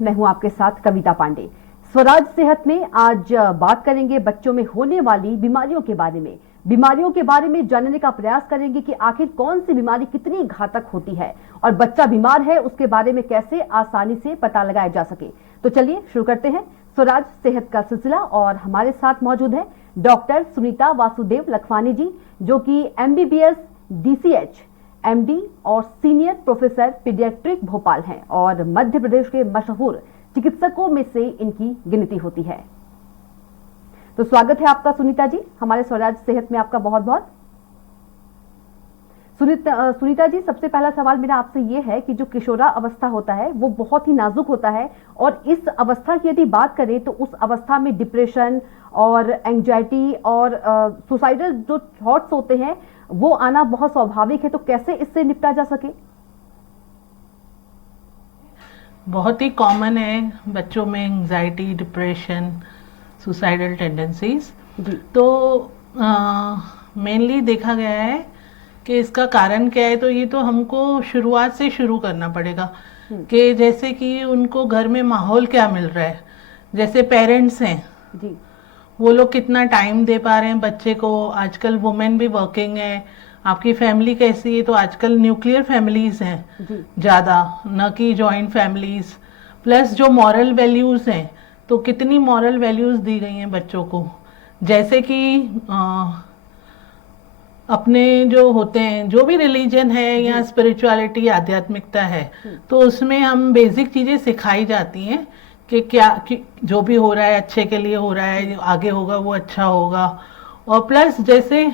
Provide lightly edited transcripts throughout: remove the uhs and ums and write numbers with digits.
मैं हूं आपके साथ कविता पांडे। स्वराज सेहत में आज बात करेंगे बच्चों में होने वाली बीमारियों के बारे में। बीमारियों के बारे में जानने का प्रयास करेंगे कि आखिर कौन सी बीमारी कितनी घातक होती है और बच्चा बीमार है उसके बारे में कैसे आसानी से पता लगाया जा सके। तो चलिए शुरू करते हैं स्वराज सेहत का सिलसिला। और हमारे साथ मौजूद है डॉक्टर सुनीता वासुदेव लखवानी जी, जो कि MBBS DCH MD और सीनियर प्रोफेसर पीडियाट्रिक भोपाल हैं और मध्य प्रदेश के मशहूर चिकित्सकों में से इनकी गिनती होती है। तो स्वागत है आपका सुनीता जी हमारे स्वराज सेहत में, आपका बहुत बहुत। सुनीता जी, सबसे पहला सवाल मेरा आपसे ये है कि जो किशोरा अवस्था होता है वो बहुत ही नाजुक होता है और इस अवस्था की यदि बात करें तो उस अवस्था में डिप्रेशन और एंजाइटी और सुसाइडल जो थॉट्स होते हैं वो आना बहुत स्वाभाविक है। तो कैसे इससे निपटा जा सके? बहुत ही कॉमन है बच्चों में एंजाइटी, डिप्रेशन, सुसाइडल टेंडेंसीज। तो मेनली देखा गया है कि इसका कारण क्या है। तो ये तो हमको शुरुआत से शुरू करना पड़ेगा कि जैसे कि उनको घर में माहौल क्या मिल रहा है। जैसे पेरेंट्स हैं जी, वो लोग कितना टाइम दे पा रहे हैं बच्चे को। आजकल वुमेन भी वर्किंग है, आपकी फैमिली कैसी है। तो आजकल न्यूक्लियर फैमिलीज हैं ज़्यादा, न कि जॉइंट फैमिलीज। प्लस जो मॉरल वैल्यूज़ हैं, तो कितनी मॉरल वैल्यूज़ दी गई हैं बच्चों को। जैसे कि अपने जो होते हैं, जो भी रिलीजन है या स्पिरिचुअलिटी, आध्यात्मिकता है, तो उसमें हम बेसिक चीज़ें सिखाई जाती हैं कि क्या कि जो भी हो रहा है अच्छे के लिए हो रहा है, आगे होगा वो अच्छा होगा। और प्लस जैसे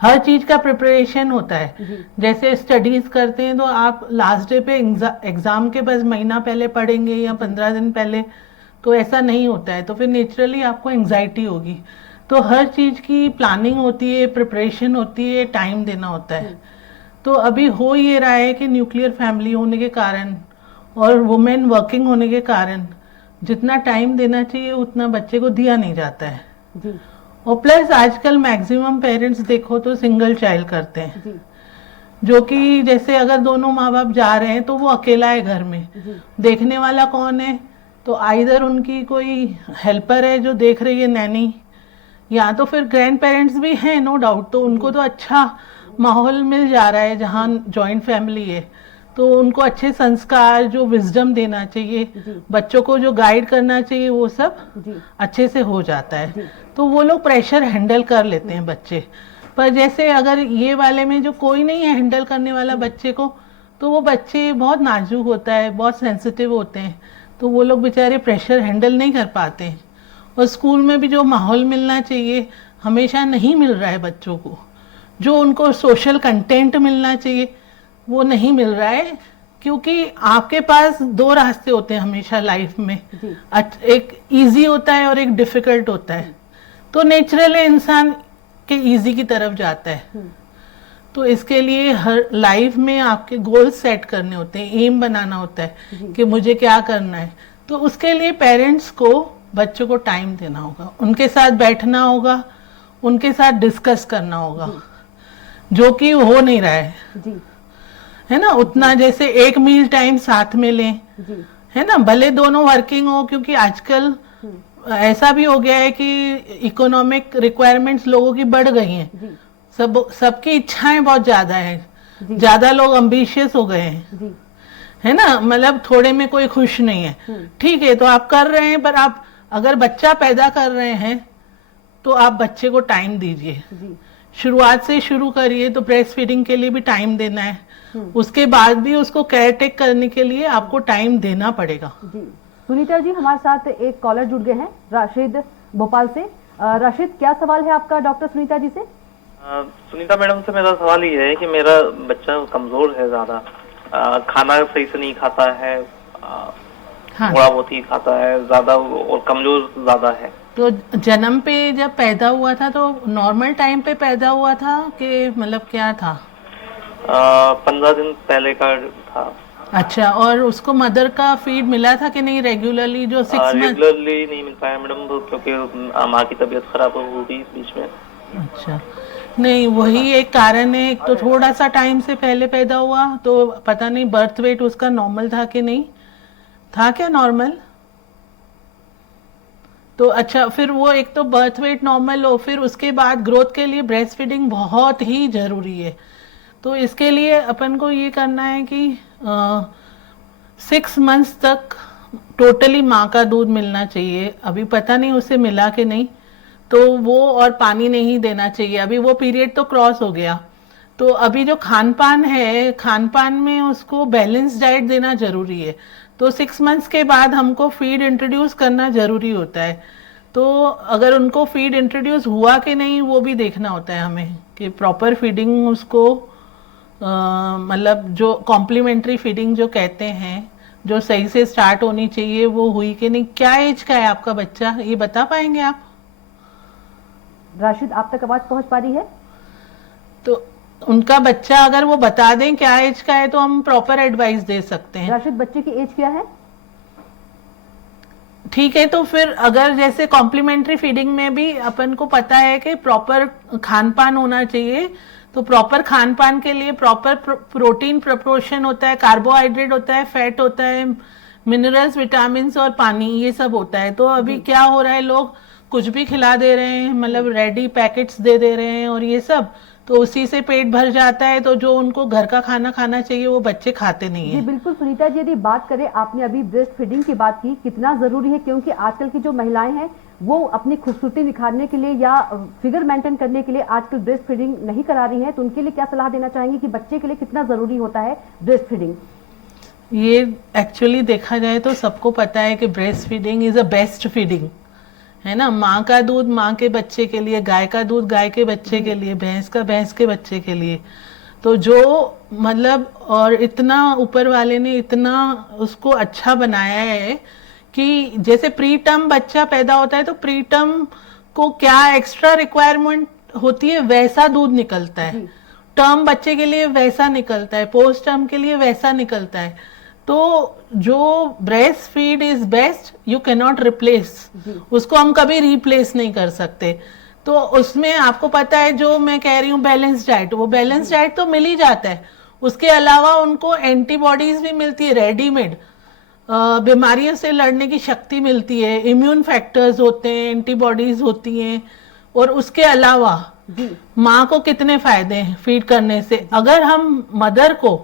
हर चीज़ का प्रिपरेशन होता है। जैसे स्टडीज़ करते हैं तो आप लास्ट डे पे एग्ज़ाम के बस महीना पहले पढ़ेंगे या 15 दिन पहले, तो ऐसा नहीं होता है। तो फिर नेचुरली आपको एंग्जाइटी होगी। तो हर चीज़ की प्लानिंग होती है, प्रिपरेशन होती है, टाइम देना होता है। तो अभी हो ये रहा है कि न्यूक्लियर फैमिली होने के कारण और वुमेन वर्किंग होने के कारण जितना टाइम देना चाहिए उतना बच्चे को दिया नहीं जाता है जी। और प्लस आजकल मैक्सिमम पेरेंट्स देखो तो सिंगल चाइल्ड करते हैं जी। जो कि जैसे अगर दोनों माँ बाप जा रहे हैं तो वो अकेला है घर में जी। देखने वाला कौन है? तो आइदर उनकी कोई हेल्पर है जो देख रही है, नैनी, या तो फिर ग्रैंड पेरेंट्स भी हैं, नो डाउट। तो उनको तो अच्छा माहौल मिल जा रहा है जहाँ जॉइंट फैमिली है, तो उनको अच्छे संस्कार, जो विजडम देना चाहिए बच्चों को, जो गाइड करना चाहिए, वो सब अच्छे से हो जाता है। तो वो लोग प्रेशर हैंडल कर लेते हैं बच्चे। पर जैसे अगर ये वाले में जो कोई नहीं है हैंडल करने वाला बच्चे को, तो वो बच्चे बहुत नाजुक होता है, बहुत सेंसिटिव होते हैं, तो वो लोग बेचारे प्रेशर हैंडल नहीं कर पाते हैं। और स्कूल में भी जो माहौल मिलना चाहिए हमेशा नहीं मिल रहा है बच्चों को। जो उनको सोशल कंटेंट मिलना चाहिए वो नहीं मिल रहा है, क्योंकि आपके पास दो रास्ते होते हैं हमेशा लाइफ में। एक इजी होता है और एक डिफिकल्ट होता है। तो नेचुरली इंसान के इजी की तरफ जाता है। तो इसके लिए हर लाइफ में आपके गोल सेट करने होते हैं, एम बनाना होता है कि मुझे क्या करना है। तो उसके लिए पेरेंट्स को बच्चों को टाइम देना होगा, उनके साथ बैठना होगा, उनके साथ डिस्कस करना होगा, जो कि हो नहीं रहा है जी। है ना, उतना जैसे एक मील टाइम साथ में लें जी। है ना, भले दोनों वर्किंग हो, क्योंकि आजकल ऐसा भी हो गया है कि इकोनॉमिक रिक्वायरमेंट्स लोगों की बढ़ गई हैं। सबकी इच्छाएं बहुत ज्यादा है, ज्यादा लोग एम्बिशियस हो गए हैं। है ना, मतलब थोड़े में कोई खुश नहीं है। ठीक है, तो आप कर रहे हैं, पर आप अगर बच्चा पैदा कर रहे हैं तो आप बच्चे को टाइम दीजिए। शुरुआत से शुरू करिए। तो ब्रेस्ट फीडिंग के लिए भी टाइम देना है, उसके बाद भी उसको केयर टेक करने के लिए आपको टाइम देना पड़ेगा जी। सुनीता जी, हमारे साथ एक कॉलर जुड़ गए हैं, राशिद भोपाल से। राशिद, क्या सवाल है आपका डॉक्टर सुनीता जी से? सुनीता मैडम से मेरा सवाल ये है कि मेरा बच्चा कमजोर है, ज्यादा खाना सही से नहीं खाता है, थोड़ा बहुत ही खाता है ज्यादा, और कमजोर ज्यादा है। तो जन्म पे जब पैदा हुआ था तो नॉर्मल टाइम पे पैदा हुआ था कि मतलब क्या था? 15 दिन पहले का था। अच्छा, और उसको मदर का फीड मिला था कि नहीं रेगुलरली? जो 6 मंथ रेगुलरली नहीं मिल पाया मैडम, क्योंकि माँ की तबीयत खराब हो गई बीच में। अच्छा, नहीं वही एक कारण है। एक तो थोड़ा सा टाइम से पहले पैदा हुआ तो पता नहीं बर्थ वेट उसका नॉर्मल था कि नहीं। था क्या नॉर्मल? तो अच्छा, फिर वो एक तो बर्थ वेट नॉर्मल हो, फिर उसके बाद ग्रोथ के लिए ब्रेस्ट फीडिंग बहुत ही जरूरी है। तो इसके लिए अपन को ये करना है कि 6 मंथ्स तक टोटली माँ का दूध मिलना चाहिए। अभी पता नहीं उसे मिला कि नहीं, तो वो और पानी नहीं देना चाहिए। अभी वो पीरियड तो क्रॉस हो गया, तो अभी जो खान पान है, खान पान में उसको बैलेंस डाइट देना जरूरी है। तो 6 मंथ्स के बाद हमको फीड इंट्रोड्यूस करना जरूरी होता है। तो अगर उनको फीड इंट्रोड्यूस हुआ कि नहीं वो भी देखना होता है हमें, कि प्रॉपर फीडिंग उसको मतलब जो कॉम्प्लीमेंट्री फीडिंग जो कहते हैं, जो सही से स्टार्ट होनी चाहिए, वो हुई कि नहीं। क्या एज का है आपका बच्चा, ये बता पाएंगे आप? राशिद, आप तक आवाज पहुंच पा रही है? तो उनका बच्चा अगर वो बता दें क्या एज का है तो हम प्रॉपर एडवाइस दे सकते हैं। राशिद, बच्चे की एज क्या है? ठीक है, तो फिर अगर जैसे कॉम्प्लीमेंट्री फीडिंग में भी अपन को पता है कि प्रॉपर खान पान होना चाहिए, तो प्रॉपर खान पान के लिए प्रॉपर प्रोटीन प्रपोर्शन होता है, कार्बोहाइड्रेट होता है, फैट होता है, मिनरल्स, विटामिन और पानी, ये सब होता है। तो अभी क्या हो रहा है, लोग कुछ भी खिला दे रहे हैं, मतलब रेडी पैकेट्स दे रहे हैं और ये सब, तो उसी से पेट भर जाता है। तो जो उनको घर का खाना खाना चाहिए वो बच्चे खाते नहीं है। जी बिल्कुल सुनीता जी, यदि बात करें, आपने अभी ब्रेस्ट फीडिंग की बात की, कितना जरूरी है, क्योंकि आजकल की जो महिलाएं हैं वो अपनी खूबसूरती निखारने के लिए या फिगर मेंटेन करने के लिए आजकल ब्रेस्ट फीडिंग नहीं करा रही हैं, तो उनके लिए क्या सलाह देना चाहेंगे कि बच्चे के लिए कितना जरूरी होता है ब्रेस्ट फीडिंग? ये एक्चुअली देखा जाए तो सबको पता है कि breast feeding is a best feeding, है ना। माँ का दूध माँ के बच्चे के लिए, गाय का दूध गाय के बच्चे के लिए, भैंस का भैंस के बच्चे के लिए। तो जो मतलब, और इतना ऊपर वाले ने इतना उसको अच्छा बनाया है कि जैसे प्री टर्म बच्चा पैदा होता है तो प्री टर्म को क्या एक्स्ट्रा रिक्वायरमेंट होती है वैसा दूध निकलता है, टर्म बच्चे के लिए वैसा निकलता है, पोस्ट टर्म के लिए वैसा निकलता है। तो जो breast feed is best, you can not replace, उसको हम कभी रिप्लेस नहीं कर सकते। तो उसमें आपको पता है, जो मैं कह रही हूँ बैलेंस डाइट, वो बैलेंस डाइट तो मिल ही जाता है। उसके अलावा उनको एंटीबॉडीज भी मिलती है रेडीमेड, बीमारियों से लड़ने की शक्ति मिलती है, इम्यून फैक्टर्स होते हैं, एंटीबॉडीज होती हैं। और उसके अलावा माँ को कितने फायदे हैं फीड करने से, अगर हम मदर को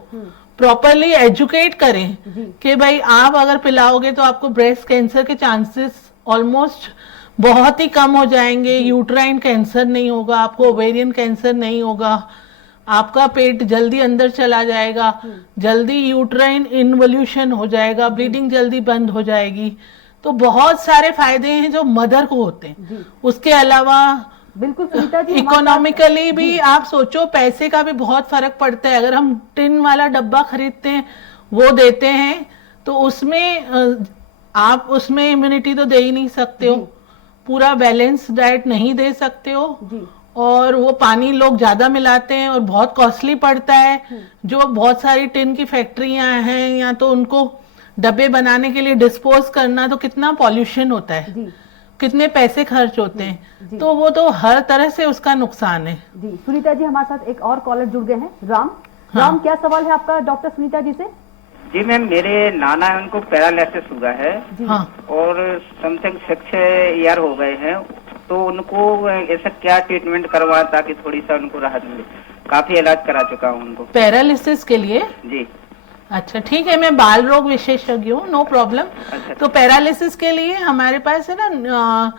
प्रॉपरली एजुकेट करें कि भाई आप अगर पिलाओगे तो आपको ब्रेस्ट कैंसर के चांसेस ऑलमोस्ट बहुत ही कम हो जाएंगे, यूट्राइन कैंसर नहीं होगा, आपको ओवेरियन कैंसर नहीं होगा, आपका पेट जल्दी अंदर चला जाएगा, जल्दी यूट्राइन इन्वोल्यूशन हो जाएगा, ब्लीडिंग जल्दी बंद हो जाएगी। तो बहुत सारे फायदे हैं जो मदर को होते हैं। उसके अलावा बिल्कुल सुनीता जी, इकोनॉमिकली भी आप सोचो, पैसे का भी बहुत फर्क पड़ता है। अगर हम टिन वाला डब्बा खरीदते हैं वो देते हैं, तो उसमें आप उसमें इम्यूनिटी तो दे ही नहीं सकते हो, पूरा बैलेंस डाइट नहीं दे सकते हो, और वो पानी लोग ज्यादा मिलाते हैं और बहुत कॉस्टली पड़ता है। जो बहुत सारी टिन की फैक्ट्रियां हैं, या तो उनको डब्बे बनाने के लिए डिस्पोज करना, तो कितना पॉल्यूशन होता है, कितने पैसे खर्च होते हैं। तो वो तो हर तरह से उसका नुकसान है। जी सुनीता जी, हमारे साथ एक और कॉलर जुड़ गए हैं, राम। हाँ। राम, क्या सवाल है आपका डॉक्टर सुनीता जी से? जी मैम, मेरे नाना है, उनको पैरालिसिस हुआ है। हाँ। और समथिंग 6 ईयर हो गए हैं, तो उनको ऐसा क्या ट्रीटमेंट करवा ताकि थोड़ी सा उनको राहत मिले? काफी इलाज करा चुका हूँ उनको पैरालिसिस के लिए। जी अच्छा ठीक है, मैं बाल रोग विशेषज्ञ हूँ, नो प्रॉब्लम। अच्छा। तो पैरालिसिस के लिए हमारे पास है ना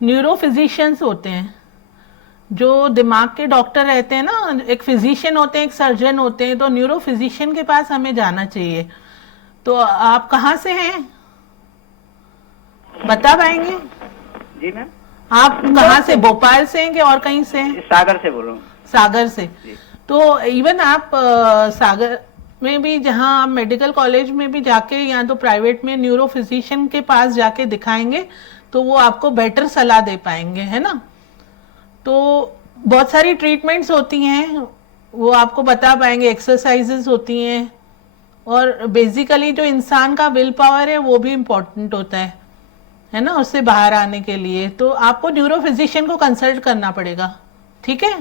न्यूरो फिजिशियंस होते हैं, जो दिमाग के डॉक्टर रहते हैं ना, एक फिजिशियन होते हैं, एक सर्जन होते हैं। तो न्यूरो फिजिशियन के पास हमें जाना चाहिए। तो आप कहाँ से हैं, बता पाएंगे? जी मैम। आप कहाँ से, भोपाल से हैं कि और कहीं से हैं? सागर से बोल रहा हूँ। सागर से। तो इवन आप सागर में भी, जहां आप मेडिकल कॉलेज में भी जाके या तो प्राइवेट में न्यूरो फिजिशियन के पास जाके दिखाएंगे तो वो आपको बेटर सलाह दे पाएंगे, है ना। तो बहुत सारी ट्रीटमेंट्स होती हैं, वो आपको बता पाएंगे, एक्सरसाइजेस होती हैं, और बेसिकली जो इंसान का विल पावर है वो भी इम्पोर्टेंट होता है ना, उससे बाहर आने के लिए। तो आपको न्यूरो फिजिशियन को कंसल्ट करना पड़ेगा, ठीक है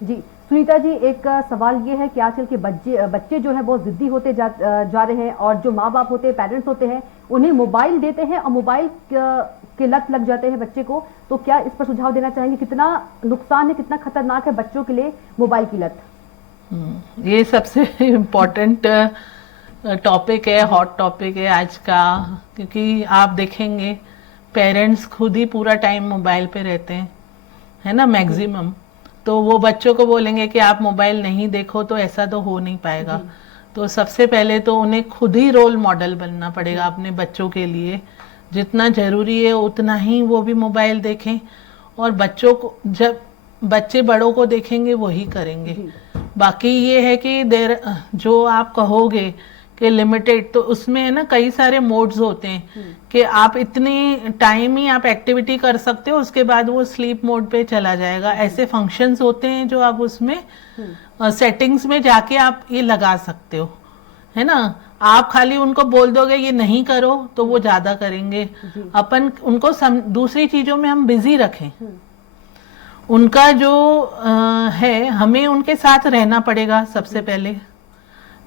जी। सुनीता जी, एक सवाल ये है कि आजकल के बच्चे जो है बहुत जिद्दी होते जा रहे हैं, और जो माँ बाप होते हैं, पेरेंट्स होते हैं, उन्हें मोबाइल देते हैं और मोबाइल के लत लग जाते हैं बच्चे को। तो क्या इस पर सुझाव देना चाहेंगे, कितना नुकसान है, कितना खतरनाक है बच्चों के लिए मोबाइल की लत? ये सबसे इम्पोर्टेंट टॉपिक है, हॉट टॉपिक है आज का, क्योंकि आप देखेंगे पेरेंट्स खुद ही पूरा टाइम मोबाइल पे रहते हैं, है ना, मैक्सिमम। तो वो बच्चों को बोलेंगे कि आप मोबाइल नहीं देखो, तो ऐसा तो हो नहीं पाएगा। तो सबसे पहले तो उन्हें खुद ही रोल मॉडल बनना पड़ेगा अपने बच्चों के लिए। जितना ज़रूरी है उतना ही वो भी मोबाइल देखें, और बच्चों को, जब बच्चे बड़ों को देखेंगे वही करेंगे। बाकी ये है कि जो आप कहोगे कि लिमिटेड, तो उसमें है ना कई सारे मोड्स होते हैं कि आप इतनी टाइम ही आप एक्टिविटी कर सकते हो, उसके बाद वो स्लीप मोड पे चला जाएगा। ऐसे फंक्शंस होते हैं जो आप उसमें सेटिंग्स में जाके आप ये लगा सकते हो, है ना। आप खाली उनको बोल दोगे ये नहीं करो तो वो ज्यादा करेंगे। अपन उनको दूसरी चीजों में हम बिजी रखें। उनका जो है, हमें उनके साथ रहना पड़ेगा सबसे पहले,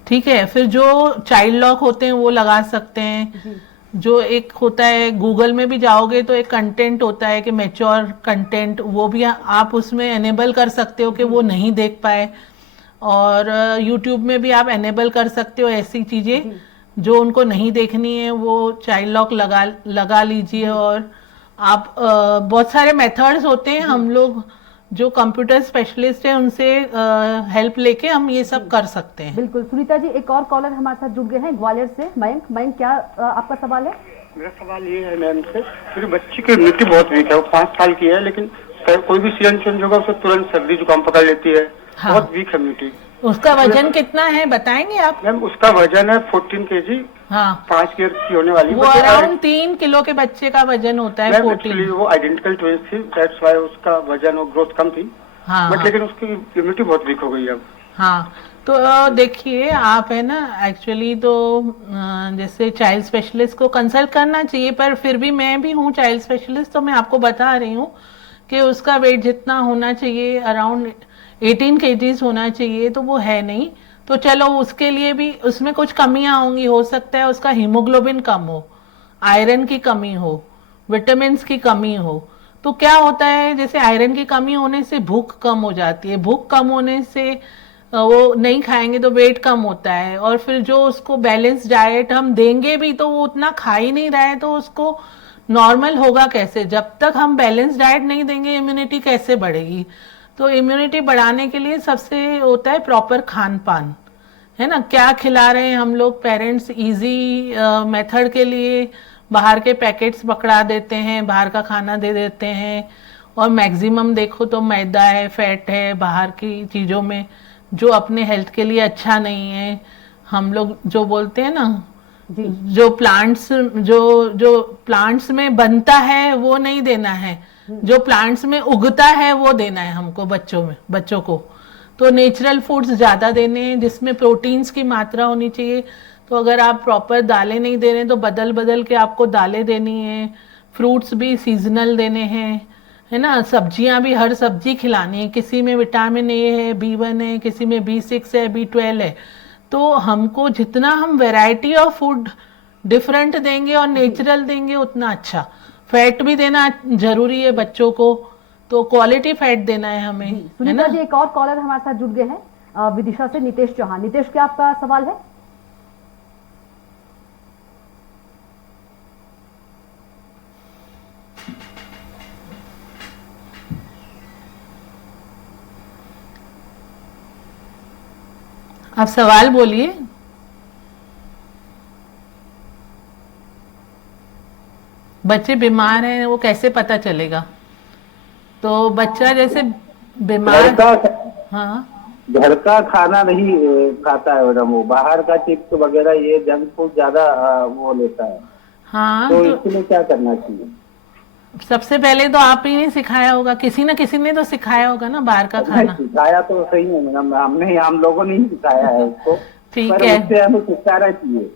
ठीक है। फिर जो चाइल्ड लॉक होते हैं वो लगा सकते हैं। जो एक होता है, गूगल में भी जाओगे तो एक कंटेंट होता है कि मैच्योर कंटेंट, वो भी आप उसमें एनेबल कर सकते हो कि वो नहीं देख पाए। और यूट्यूब में भी आप एनेबल कर सकते हो ऐसी चीज़ें जो उनको नहीं देखनी है, वो चाइल्ड लॉक लगा लीजिए। और आप बहुत सारे मेथड्स होते हैं, हम लोग जो कंप्यूटर स्पेशलिस्ट हैं उनसे हेल्प लेके हम ये सब कर सकते हैं। बिल्कुल। सुनीता जी, एक और कॉलर हमारे साथ जुड़ गए हैं ग्वालियर से, मयंक, क्या आपका सवाल है? मेरा सवाल ये है मैम से, मेरी बच्ची की इम्यूनिटी बहुत वीक है, वो 5 साल की है, लेकिन कोई भी सीजन चेंज होगा उसे तुरंत सर्दी जुकाम पकड़ लेती है। हाँ। बहुत वीक इम्यूनिटी। उसका वजन कितना है बताएंगे आप? मैम उसका वजन है 14 kg। हाँ। 5 ईयर की होने वाली। वो अराउंड 3 किलो के बच्चे का वजन होता है। 14। वो आइडेंटिकल ट्विंस थी, दैट्स व्हाई उसका वजन और ग्रोथ कम थी। हाँ, बट लेकिन उसकी इम्यूनिटी बहुत वीक हो गई अब। हाँ, तो देखिए आप है ना, एक्चुअली तो जैसे चाइल्ड स्पेशलिस्ट को कंसल्ट करना चाहिए, पर फिर भी मैं भी हूँ चाइल्ड स्पेशलिस्ट, तो मैं आपको बता रही हूँ कि उसका वेट जितना होना चाहिए अराउंड 18 kgs होना चाहिए, तो वो है नहीं। तो चलो उसके लिए भी उसमें कुछ कमियां होंगी, हो सकता है उसका हीमोग्लोबिन कम हो, आयरन की कमी हो, विटामिन की कमी हो। तो क्या होता है, जैसे आयरन की कमी होने से भूख कम हो जाती है, भूख कम होने से वो नहीं खाएंगे तो वेट कम होता है। और फिर जो उसको बैलेंस डाइट हम देंगे भी तो वो उतना खा ही नहीं रहा है, तो उसको नॉर्मल होगा कैसे? जब तक हम बैलेंस डाइट नहीं देंगे इम्यूनिटी कैसे बढ़ेगी? तो इम्यूनिटी बढ़ाने के लिए सबसे होता है प्रॉपर खान पान, है ना। क्या खिला रहे हैं हम लोग पेरेंट्स? इजी मेथड के लिए बाहर के पैकेट्स पकड़ा देते हैं, बाहर का खाना दे देते हैं, और मैक्सिमम देखो तो मैदा है, फैट है बाहर की चीज़ों में, जो अपने हेल्थ के लिए अच्छा नहीं है। हम लोग जो बोलते हैं ना, जो प्लांट्स में बनता है वो नहीं देना है, जो प्लांट्स में उगता है वो देना है हमको बच्चों को। तो नेचुरल फूड्स ज़्यादा देने हैं जिसमें प्रोटीन्स की मात्रा होनी चाहिए। तो अगर आप प्रॉपर दालें नहीं दे रहे हैं तो बदल के आपको दालें देनी है। फ्रूट्स भी सीजनल देने हैं, है ना। सब्जियां भी, हर सब्जी खिलानी है। किसी में विटामिन ए है, B1 है, किसी में B6 है, B12 है। तो हमको जितना हम वैरायटी ऑफ फूड डिफरेंट देंगे और नेचुरल देंगे उतना अच्छा। फैट भी देना जरूरी है बच्चों को, तो क्वालिटी फैट देना है हमें, है ना। जी, एक और कॉलर हमारे साथ जुड़ गए हैं विदिशा से, नितेश चौहान। नितेश, क्या आपका सवाल है? आप सवाल बोलिए। बच्चे बीमार हैं वो कैसे पता चलेगा? तो बच्चा जैसे बीमार, हाँ, घर का खाना नहीं खाता है मैडम, वो बाहर का चिप्स वगैरह ये जंक फूड ज्यादा वो लेता है। हाँ, तो इसके लिए क्या करना चाहिए? सबसे पहले तो आप ही ने सिखाया होगा, किसी न किसी ने तो सिखाया होगा ना बाहर का खाना। सिखाया तो सही है मैडम, हम लोगों ने ही सिखाया है उसको। ठीक है, उससे हमें सिखाना चाहिए।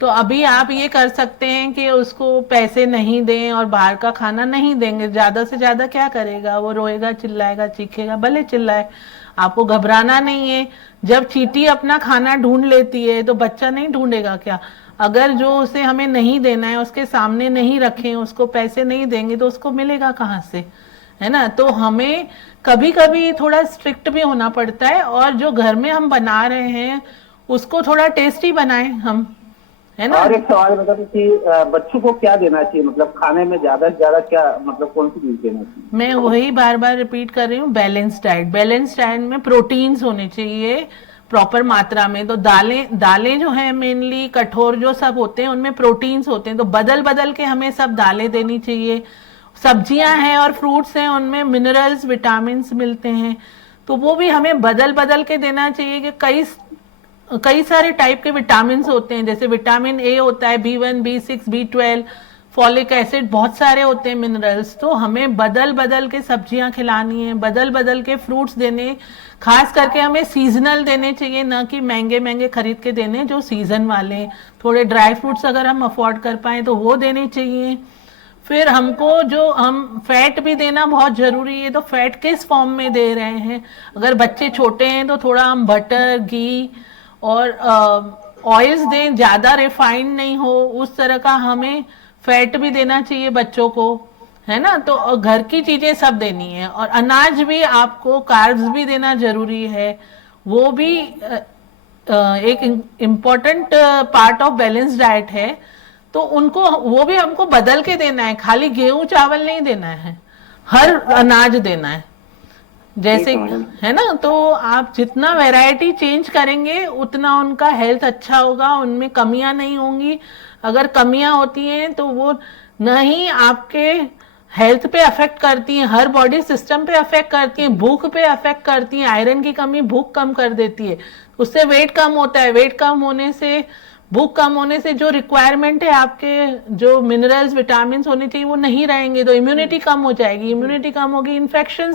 तो अभी आप ये कर सकते हैं कि उसको पैसे नहीं दें और बाहर का खाना नहीं देंगे। ज्यादा से ज्यादा क्या करेगा, वो रोएगा, चिल्लाएगा, चीखेगा, भले चिल्लाए, आपको घबराना नहीं है। जब चींटी अपना खाना ढूंढ लेती है तो बच्चा नहीं ढूंढेगा क्या? अगर जो उसे हमें नहीं देना है उसके सामने नहीं रखें, उसको पैसे नहीं देंगे तो उसको मिलेगा कहाँ से, है ना? तो हमें कभी कभी थोड़ा स्ट्रिक्ट भी होना पड़ता है, और जो घर में हम बना रहे हैं उसको थोड़ा टेस्टी बनाएं हम, है ना? और एक सवाल बता दो कि बच्चों को क्या देना चाहिए, मतलब खाने में ज्यादा से ज्यादा क्या, मतलब कौन सी चीज देना चाहिए? मैं वही बार बार रिपीट कर रही हूँ, बैलेंस डाइट। बैलेंस डाइट में प्रोटीन्स होने चाहिए प्रॉपर मात्रा में। तो दालें जो है मेनली, कठोर जो सब होते हैं उनमें प्रोटीन्स होते हैं, तो बदल बदल के हमें सब दालें देनी चाहिए। सब्जियां हैं और फ्रूट्स हैं, उनमें मिनरल्स, विटामिन मिलते हैं, तो वो भी हमें बदल बदल के देना चाहिए कि कई सारे टाइप के विटामिन होते हैं। जैसे विटामिन ए होता है, B1, B6, B12, folic acid, बहुत सारे होते हैं मिनरल्स। तो हमें बदल बदल के सब्जियां खिलानी है, बदल बदल के फ्रूट्स देने, खास करके हमें सीजनल देने चाहिए, ना कि महंगे महंगे खरीद के देने, जो सीजन वाले। थोड़े ड्राई फ्रूट्स अगर हम अफोर्ड कर पाए तो वो देने चाहिए। फिर हमको जो हम फैट भी देना बहुत जरूरी है, तो फैट किस फॉर्म में दे रहे हैं? अगर बच्चे छोटे हैं तो थोड़ा हम बटर, घी और ऑयल्स दें, ज्यादा रिफाइंड नहीं हो उस तरह का हमें फैट भी देना चाहिए बच्चों को, है ना? तो घर की चीजें सब देनी है, और अनाज भी आपको, कार्ब्स भी देना जरूरी है, वो भी एक important part of balance diet है। तो उनको, वो भी हमको बदल के देना है, खाली गेहूं चावल नहीं देना है, हर अनाज देना है, जैसे, है ना? तो आप जितना वैरायटी चेंज करेंगे उतना उनका हेल्थ अच्छा होगा, उनमें कमियां नहीं होंगी। अगर कमियां होती हैं तो वो नहीं आपके हेल्थ पे अफेक्ट करती हैं, हर बॉडी सिस्टम पे अफेक्ट करती हैं, भूख पे अफेक्ट करती हैं। आयरन की कमी भूख कम कर देती है, उससे वेट कम होता है, वेट कम होने से, भूख कम होने से जो रिक्वायरमेंट है आपके, जो मिनरल्स, विटामिन होने चाहिए वो नहीं रहेंगे, तो इम्यूनिटी कम हो जाएगी, इम्यूनिटी कम होगी, इन्फेक्शन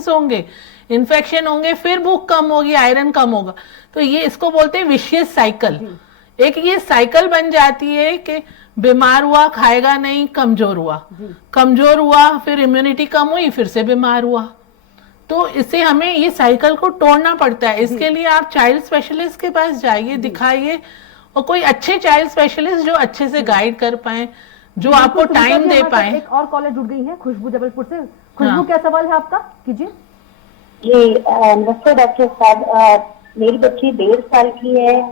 होंगे, फिर भूख कम होगी, आयरन कम होगा। तो ये इसको बोलते हैं विशियस साइकिल। एक ये साइकिल बन जाती है कि बीमार हुआ, खाएगा नहीं, कमजोर हुआ, फिर इम्यूनिटी कम हुई, फिर से बीमार हुआ। तो इससे हमें ये साइकिल को तोड़ना पड़ता है। इसके लिए आप चाइल्ड स्पेशलिस्ट के पास जाइए, दिखाइए, और कोई अच्छे चाइल्ड स्पेशलिस्ट जो अच्छे से गाइड कर पाए, जो आपको टाइम दे पाए। एक और कॉलर जुड़ गई है, खुशबू जबलपुर से। खुशबू, क्या सवाल है आपका? कीजिए। जी नमस्ते डॉक्टर साहब, मेरी बच्ची 1.5 साल की है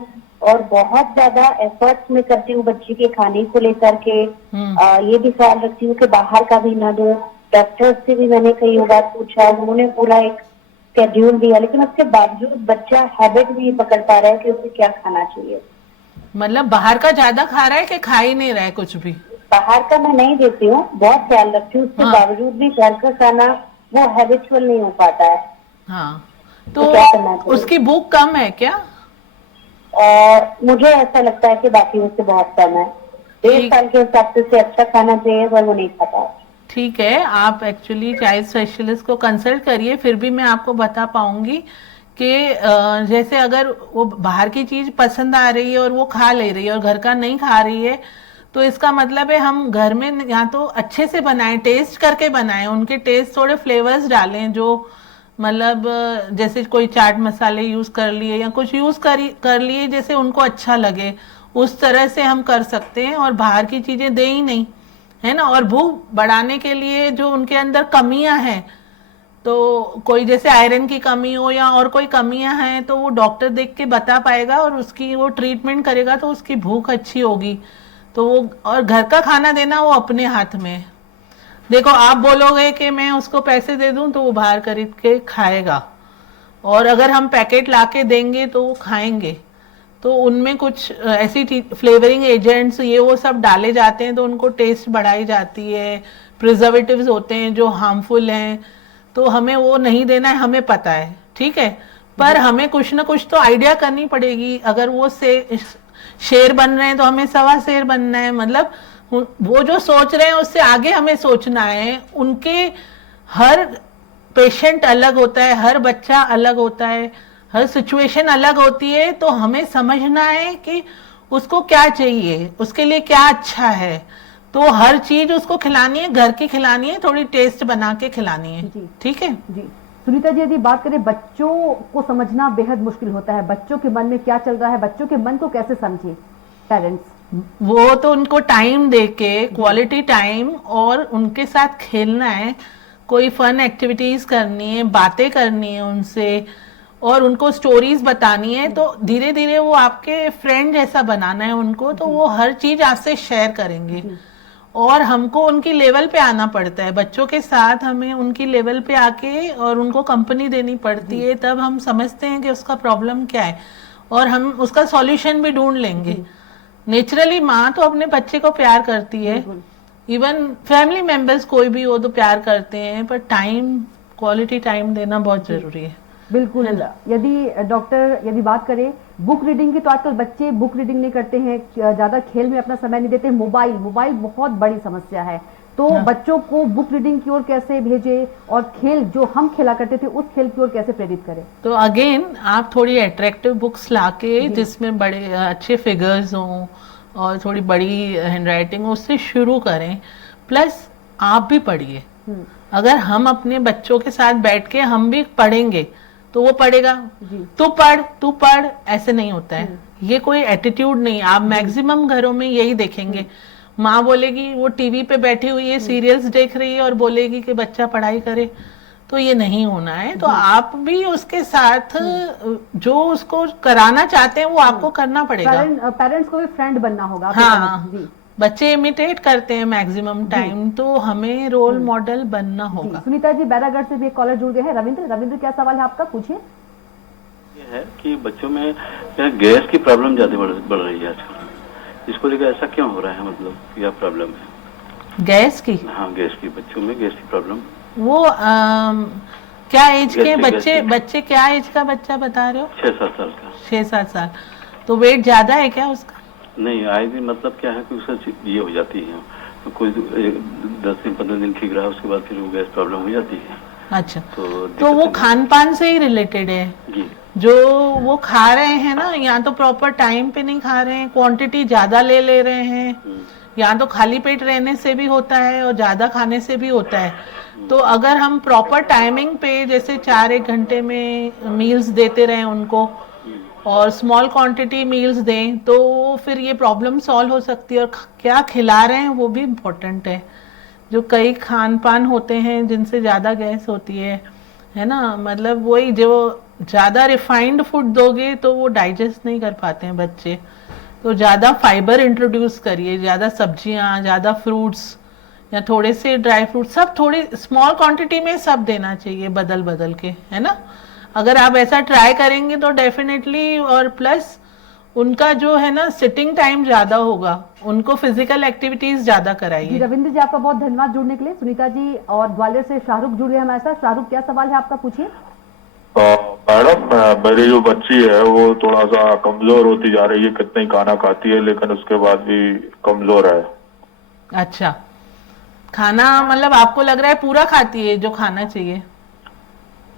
और बहुत ज्यादा एफर्ट्स में करती हूँ बच्ची के खाने को लेकर के। ये भी ख्याल रखती हूँ कि बाहर का भी ना दो। डॉक्टर से भी मैंने कई बार पूछा, उन्होंने पूरा एक शेड्यूल दिया, लेकिन उसके बावजूद बच्चा हैबिट नहीं पकड़ पा रहा है कि उसे क्या खाना चाहिए। मतलब बाहर का ज्यादा खा रहा है कि खा ही नहीं रहा है कुछ भी? बाहर का मैं नहीं देती हूँ, बहुत ख्याल रखती हूँ, उसके बावजूद भी घर का खाना वो हैबिचुअल नहीं हो पाता है। हाँ, तो क्या करना चाहिए? उसकी भूख कम है क्या? मुझे ऐसा लगता है कि बाकी उससे बहुत कम है। 1.5 साल के हिसाब से अच्छा खाना चाहिए पर वो नहीं खाता। ठीक है, आप एक्चुअली चाइल्ड स्पेशलिस्ट को कंसल्ट करिए, फिर भी मैं आपको बता पाऊंगी कि जैसे अगर वो बाहर की चीज पसंद आ रही है और वो खा ले रही है और घर का नहीं खा रही है, तो इसका मतलब है हम घर में या तो अच्छे से बनाएं, टेस्ट करके बनाएं, उनके टेस्ट थोड़े फ्लेवर्स डालें, जो मतलब जैसे कोई चाट मसाले यूज कर लिए या कुछ यूज कर लिए जैसे उनको अच्छा लगे, उस तरह से हम कर सकते हैं, और बाहर की चीजें दे ही नहीं, है ना? और भूख बढ़ाने के लिए जो उनके अंदर कमियां हैं, तो कोई जैसे आयरन की कमी हो या और कोई कमियां हैं, तो वो डॉक्टर देख के बता पाएगा और उसकी वो ट्रीटमेंट करेगा, तो उसकी भूख अच्छी होगी। तो वो, और घर का खाना देना वो अपने हाथ में है। देखो, आप बोलोगे कि मैं उसको पैसे दे दूं तो वो बाहर खरीद के खाएगा, और अगर हम पैकेट लाके देंगे तो वो खाएंगे, तो उनमें कुछ ऐसी फ्लेवरिंग एजेंट्स ये वो सब डाले जाते हैं, तो उनको टेस्ट बढ़ाई जाती है, प्रिजर्वेटिव्स होते हैं जो हार्मफुल हैं, तो हमें वो नहीं देना है, हमें पता है, ठीक है? पर हमें कुछ ना कुछ तो आइडिया करनी पड़ेगी। अगर वो शेर बन रहे हैं तो हमें 1.25 शेर बनना है। मतलब वो जो सोच रहे हैं उससे आगे हमें सोचना है। उनके हर पेशेंट अलग होता है, हर बच्चा अलग होता है, हर सिचुएशन अलग होती है, तो हमें समझना है कि उसको क्या चाहिए, उसके लिए क्या अच्छा है, तो हर चीज उसको खिलानी है, घर की खिलानी है, थोड़ी टेस्ट बना के खिलानी है। जी। ठीक है जी सुनीता जी, यदि बात करें, बच्चों को समझना बेहद मुश्किल होता है, बच्चों के मन में क्या चल रहा है, बच्चों के मन को कैसे समझे पेरेंट्स? वो तो उनको टाइम दे के, क्वालिटी टाइम, और उनके साथ खेलना है, कोई फन एक्टिविटीज करनी है, बातें करनी है उनसे, और उनको स्टोरीज बतानी है। तो धीरे धीरे वो आपके फ्रेंड जैसा बनाना है उनको, तो वो हर चीज आपसे शेयर करेंगे। और हमको उनकी लेवल पे आना पड़ता है, बच्चों के साथ हमें उनकी लेवल पे आके और उनको कंपनी देनी पड़ती है, तब हम समझते हैं कि उसका प्रॉब्लम क्या है, और हम उसका सॉल्यूशन भी ढूंढ लेंगे। नेचुरली माँ तो अपने बच्चे को प्यार करती है, इवन फैमिली मेंबर्स कोई भी हो तो प्यार करते हैं, पर टाइम, क्वालिटी टाइम देना बहुत जरूरी है। बिल्कुल। यदि डॉक्टर, यदि बात करें बुक रीडिंग की, तो आजकल बच्चे बुक रीडिंग नहीं करते हैं, ज्यादा खेल में अपना समय नहीं देते, मोबाइल बहुत बड़ी समस्या है। तो बच्चों को बुक रीडिंग की ओर कैसे भेजे, और खेल जो हम खेला करते थे उस खेल की ओर कैसे प्रेरित करें? तो अगेन आप थोड़ी अट्रैक्टिव बुक्स लाके, जिसमें बड़े अच्छे फिगर्स हों और थोड़ी बड़ी हैंडराइटिंग हो, उससे शुरू करें। प्लस आप भी पढ़िए। अगर हम अपने बच्चों के साथ बैठ के हम भी पढ़ेंगे तो वो पढ़ेगा। तू पढ़ ऐसे नहीं होता है, ये कोई एटीट्यूड नहीं। आप मैक्सिमम घरों में यही देखेंगे, माँ बोलेगी वो टीवी पे बैठी हुई है, सीरियल्स देख रही है, और बोलेगी कि बच्चा पढ़ाई करे, तो ये नहीं होना है। तो आप भी उसके साथ जो उसको कराना चाहते हैं वो आपको करना पड़ेगा। पेरेंट्स को भी फ्रेंड बनना होगा। हाँ, बच्चे इमिटेट करते हैं मैक्सिमम टाइम, तो हमें रोल मॉडल बनना होगा। सुनीता जी, बैरागढ़ से भी एक कॉलर जुड़ गए हैं, रविंद्र क्या सवाल है आपका, पूछिए। ये है कि बच्चों में गैस की प्रॉब्लम ज्यादा बढ़ रही है आजकल, इसको लेकर ऐसा क्यों हो रहा है, मतलब क्या प्रॉब्लम है गैस की? हाँ, गैस की, बच्चों में गैस की प्रॉब्लम। वो क्या एज के बच्चे क्या एज का बच्चा बता रहे हो? 6-7 साल का। 6-7 साल। तो वेट ज्यादा है क्या उसका? नहीं, आए दिन मतलब क्या है कि उसका ये हो जाती है, तो कोई 10 दिन 15 दिन ठीक रहा, उसके बाद फिर वो गैस प्रॉब्लम हो जाती है। अच्छा, तो वो खान पान से ही रिलेटेड है जी। जो वो खा रहे हैं ना, या तो प्रॉपर टाइम पे नहीं खा रहे हैं, क्वांटिटी ज्यादा ले रहे हैं, या तो खाली पेट रहने से भी होता है और ज्यादा खाने से भी होता है। तो अगर हम प्रॉपर टाइमिंग पे, जैसे 4-1 घंटे में मील्स देते रहे उनको, और स्मॉल क्वांटिटी मील्स दें, तो फिर ये प्रॉब्लम सॉल्व हो सकती है। और क्या खिला रहे हैं वो भी इम्पोर्टेंट है। जो कई खान पान होते हैं जिनसे ज़्यादा गैस होती है ना, मतलब वही जो ज़्यादा रिफाइंड फूड दोगे तो वो डाइजेस्ट नहीं कर पाते हैं बच्चे। तो ज़्यादा फाइबर इंट्रोड्यूस करिए, ज़्यादा सब्जियां, ज़्यादा फ्रूट्स, या थोड़े से ड्राई फ्रूट, सब थोड़ी स्मॉल क्वांटिटी में सब देना चाहिए, बदल बदल के, है ना। अगर आप ऐसा ट्राई करेंगे तो डेफिनेटली, और प्लस उनका जो है ना सिटिंग टाइम ज्यादा होगा, उनको फिजिकल एक्टिविटीज ज्यादा कराइए। रविंद्र जी, आपका बहुत धन्यवाद जुड़ने के लिए। सुनीता जी और ग्वालियर से शाहरुख जुड़ रहे हैं हमारे साथ। शाहरुख, क्या सवाल है आपका, पूछिए। मैडम, मेरी जो बच्ची है वो थोड़ा सा कमजोर होती जा रही है, कितना ही खाना खाती है लेकिन उसके बाद भी कमजोर है। अच्छा, खाना मतलब आपको लग रहा है पूरा खाती है जो खाना चाहिए?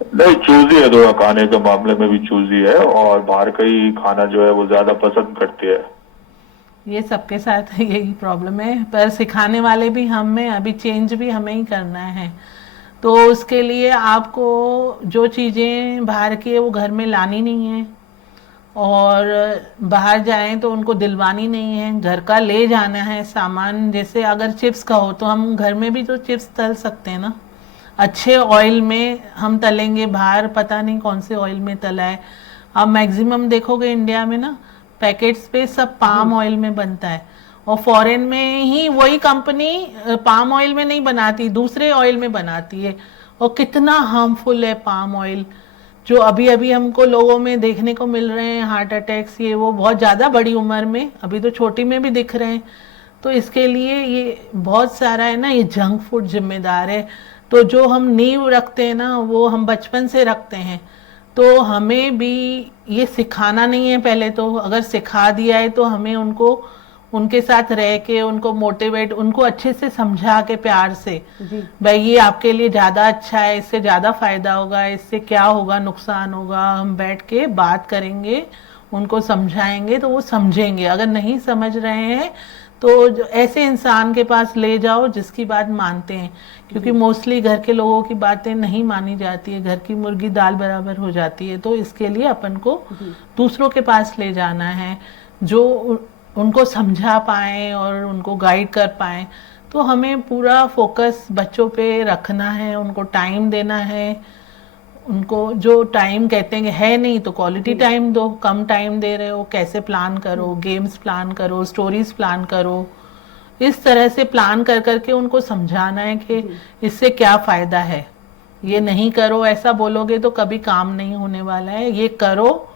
नहीं, चूजी है, थोड़ा खाने के मामले में भी चूजी है, और बाहर का ही खाना जो है वो ज्यादा पसंद करती है। ये सबके साथ यही प्रॉब्लम है, पर सिखाने वाले भी हमें, अभी चेंज भी हमें ही करना है। तो उसके लिए आपको जो चीज़ें बाहर की है वो घर में लानी नहीं है, और बाहर जाएं तो उनको दिलवानी नहीं है, घर का ले जाना है सामान। जैसे अगर चिप्स का हो तो हम घर में भी तो चिप्स तल सकते हैं ना, अच्छे ऑयल में हम तलेंगे, बाहर पता नहीं कौन से ऑयल में तला है। आप मैक्सिमम देखोगे इंडिया में ना पैकेट्स पे सब पाम ऑयल में बनता है, और फॉरेन में ही वही कंपनी पाम ऑयल में नहीं बनाती, दूसरे ऑयल में बनाती है। और कितना हार्मफुल है पाम ऑयल, जो अभी अभी हमको लोगों में देखने को मिल रहे हैं, हार्ट अटैक्स, ये वो, बहुत ज़्यादा बड़ी उम्र में, अभी तो छोटी में भी दिख रहे हैं। तो इसके लिए ये बहुत सारा है ना, ये जंक फूड जिम्मेदार है। तो जो हम नींव रखते हैं ना वो हम बचपन से रखते हैं, तो हमें भी ये सिखाना नहीं है पहले। तो अगर सिखा दिया है तो हमें उनको उनके साथ रह के उनको मोटिवेट, उनको अच्छे से समझा के प्यार से, भाई ये आपके लिए ज़्यादा अच्छा है, इससे ज़्यादा फायदा होगा, इससे क्या होगा, नुकसान होगा, हम बैठ के बात करेंगे उनको समझाएंगे तो वो समझेंगे। अगर नहीं समझ रहे हैं तो ऐसे इंसान के पास ले जाओ जिसकी बात मानते हैं, क्योंकि मोस्टली घर के लोगों की बातें नहीं मानी जाती है, घर की मुर्गी दाल बराबर हो जाती है। तो इसके लिए अपन को दूसरों के पास ले जाना है जो उनको समझा पाए और उनको गाइड कर पाए। तो हमें पूरा फोकस बच्चों पे रखना है, उनको टाइम देना है। उनको जो टाइम कहते हैं है नहीं तो क्वालिटी टाइम दो, कम टाइम दे रहे हो कैसे प्लान करो, गेम्स प्लान करो, स्टोरीज प्लान करो। इस तरह से प्लान कर करके उनको समझाना है कि इससे क्या फ़ायदा है, ये नहीं करो ऐसा बोलोगे तो कभी काम नहीं होने वाला है, ये करो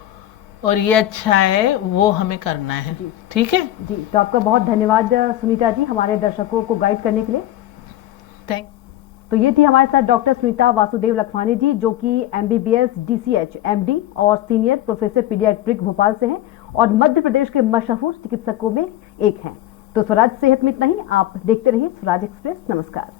और ये अच्छा है वो हमें करना है। ठीक है जी, तो आपका बहुत धन्यवाद सुनीता जी हमारे दर्शकों को गाइड करने के लिए। थैंक। तो ये थी हमारे साथ डॉक्टर सुनीता वासुदेव लखवानी जी जो कि MBBS DCH MD और सीनियर प्रोफेसर पीडियाट्रिक भोपाल से हैं और मध्य प्रदेश के मशहूर चिकित्सकों में एक हैं। तो स्वराज सेहत में इतना ही। आप देखते रहिए स्वराज एक्सप्रेस। नमस्कार।